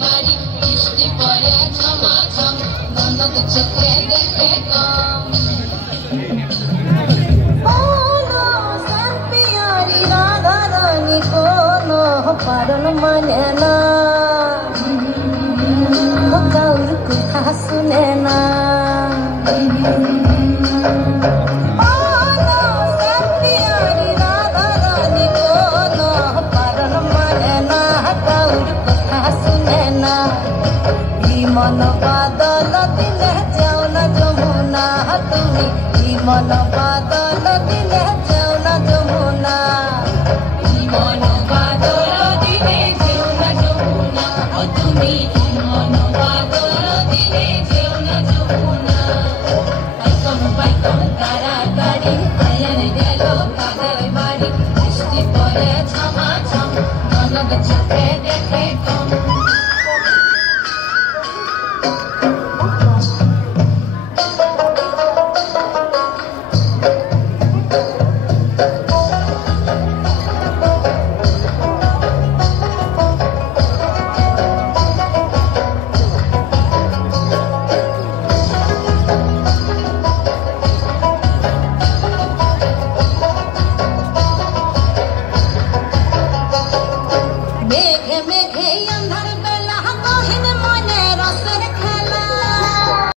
বাড়ি বৃষ্টি পড়ে ঝমাঝম ননদ চোখে দেখে কম পারন মানে না কাউর কথা শুনে না পারন মানে না কাউর কথা শুনে না মন বাদল দিলে যাও না যমুনা তুমি মন বাদল দিলে যাও না যমুনা মন বাদল দিলে যেও না যমুনা ও তুমি মন বাদল দিলে যেও না যমুনা পাইকম তাড়াতাড়ি আয়ার গেল কাদের বাড়ি বৃষ্টি পড়ে ঝমাঝম ননদ চোখে দেখে কম মেঘে মেঘে আন্ধার বেলা কহিন মনে রসের